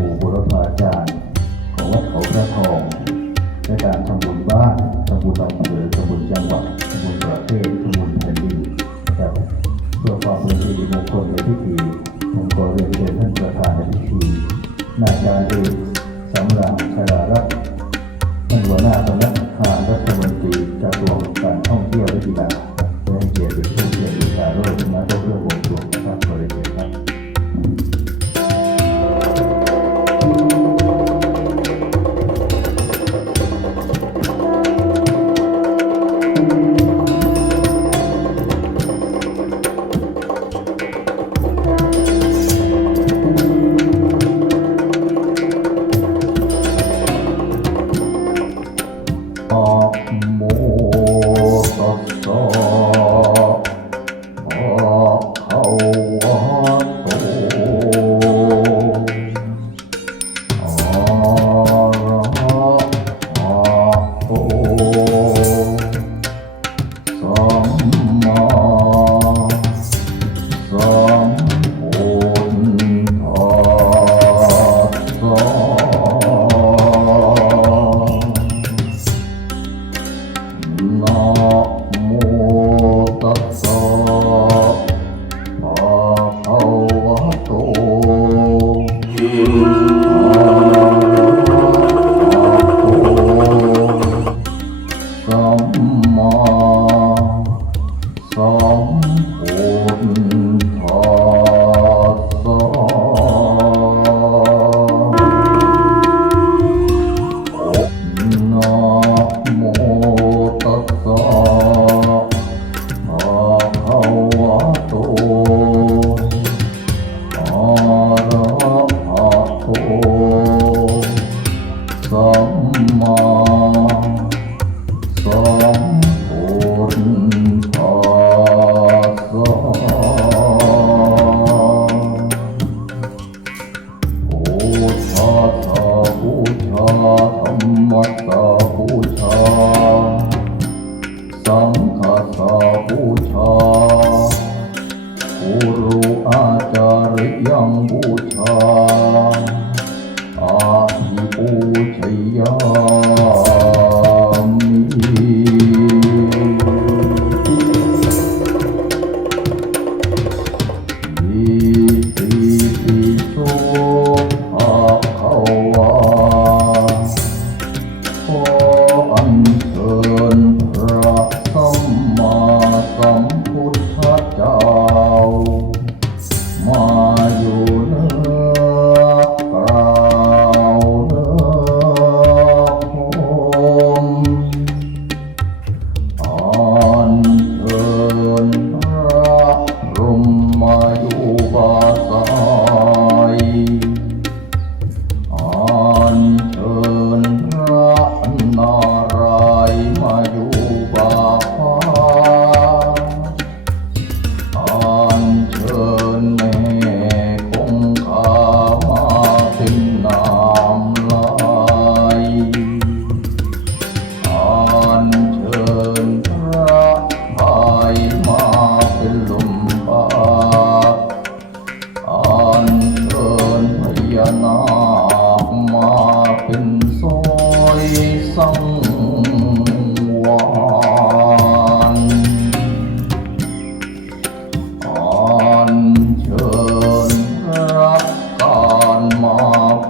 รูบุรพาจารย์ ของวัดเขาพระทองในการทำบุญบ้านทำบุญอำเภอทำบุญจังหวัดทำบุญประเทศทำบุญแผ่นดินแต่เพื่อความเป็นสิริมงคลในพิธีผมขอเรียนเชิญท่านประธานในพิธีนาจารย์เอกสำราญชารัตน์ท่านหัวหน้าสำนักงานรัฐมนตรีกระทรวงการท่องเที่ยวและกีฬาและเกียรติผู้เกียรติการโลกมต้องเรื่องวงกลมครับ สั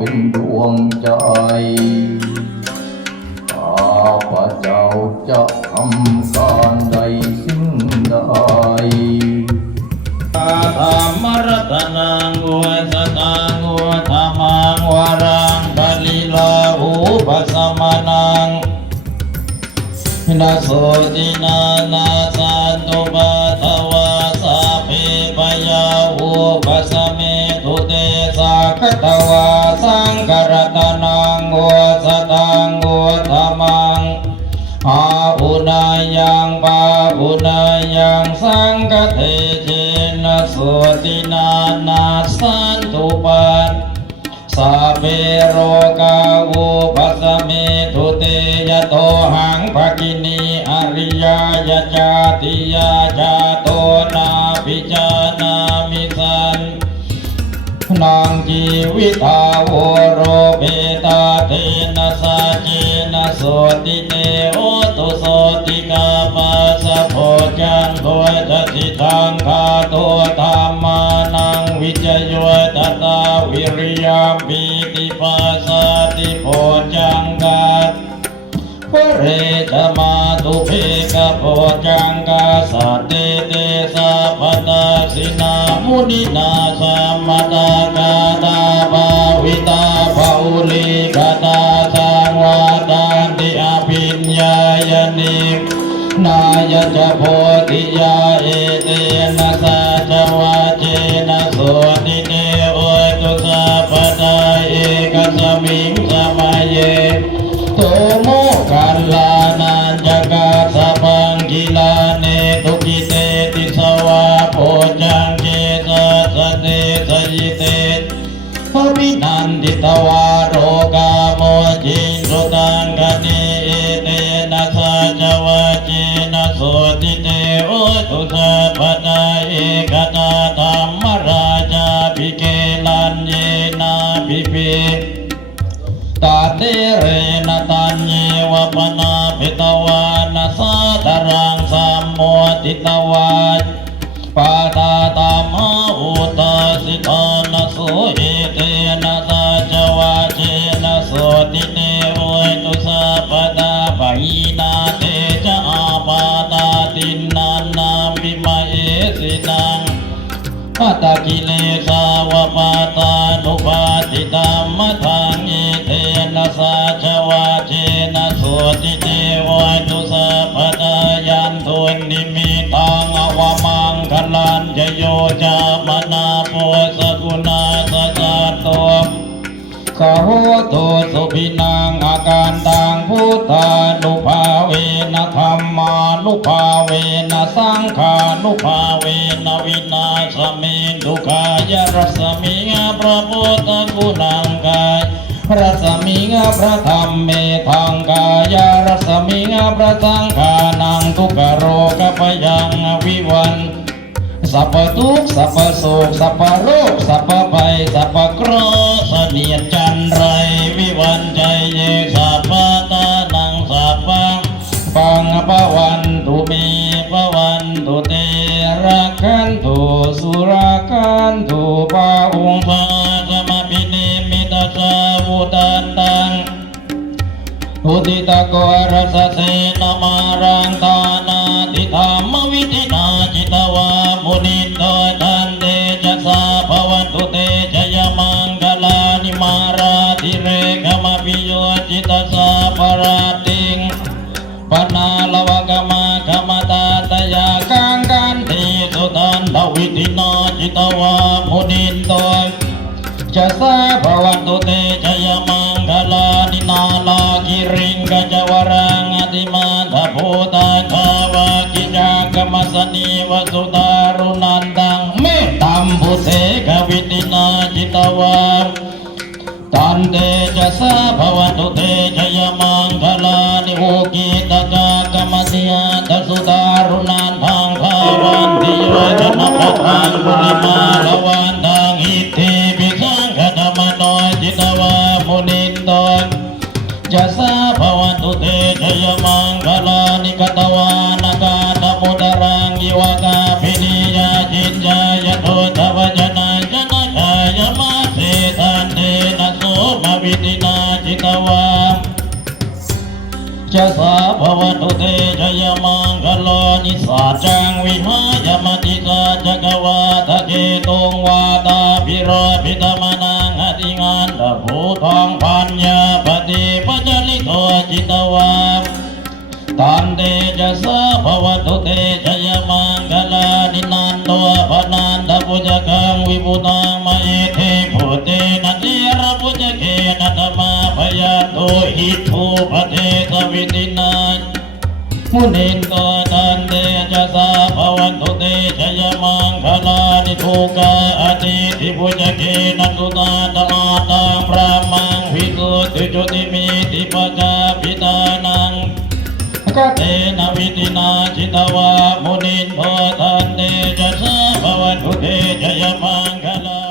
เป็นดวงใจข้าพระเจ้าจะทำการใดสิ่งใดธรรมรัตนังอุสตังอุธรรมังวรังกลิลาอุปสมนังนาโสตินานา ติยาจาโตนาปิจานามิสันนางจีวิตาวโรเปตาเทนะสาเจนะโสติเตโอตุโสติกามาสะโพจันโทจะทิทังคาโตธรรมานังวิจจโยตตาวิริยมปีติปัสสติโพ เพกโพจังกาสตเตเตสัพพตสินามุนินาสัมมตากาตาภาวิตาภาุลิกตาสังวาตันติอภิญญายนินายจะโพธิยาเอเตนะสัจวาเจนะโส นันติตวาโรกาโมจินสุตังกนิเอเตนะสัจวะเจนะโสติเตโอตุสัพพะนาเอกตาธรรมราชาภิเกลันเยนาภิเปตาเตเรนตัญเยวปนาปิตวานาสาตรังสัมโมติตวาปาตาตามาอุตา อเตนะสาจวาเจนะโสติเนโอตุสัพพดาปะหินาเตจะอาปาตาตินนานามิมาเอสินังปัตตกิเลสาวปาตานุปาติธรรมทังอิเทนะสัจวาเจนะโสติเต พินังอาการตังพุทธานุภาเวนะธรรมานุภาเวนะสังขานุภาเวนะวินาสเมิทุขายรัสมิงพระพุทธกุณังกายรัสมิงพระธรรมเมทังกายรัสมิงพระสังขานังทุกโรกพยังวิวันสัพพทุกสัพพโศกสัพพโรคสัพพภัยสัพพเคราะห์เสนียดจั ปังปะวันตุเมปะวันตุเตระคันตุสุราคันตุปะองค์พาสมปิเนมิตาสาวุตันตังอุติตะโกรสเสนมารังตา สนีวสุตารุนันตังเมตตัมพุเทกวิตินาจิตวาตันเตจะสาภวันตุเตชยมังคลานิโอกิตกากรรมสิยาทสุตารุนันพังคาวันติโยชนะปัทธังบุริมาลวันตังอิทธิปิสังขธรรมโนจิตวามุนินโตจะสาภวันตุเตชยมังคลานิก จะสาภวันตุ มุนินโตตันเตจะสาภวันตุเตชยมังคลานิทุกาอติทิปุจเกนะสุตาตมาตังพระมังวิสุทธิจุติมิติปกาปิตานังกเตนะวิตินาจิตวามุนินโพทันเตจะสาภวันตุเตจยมังคลา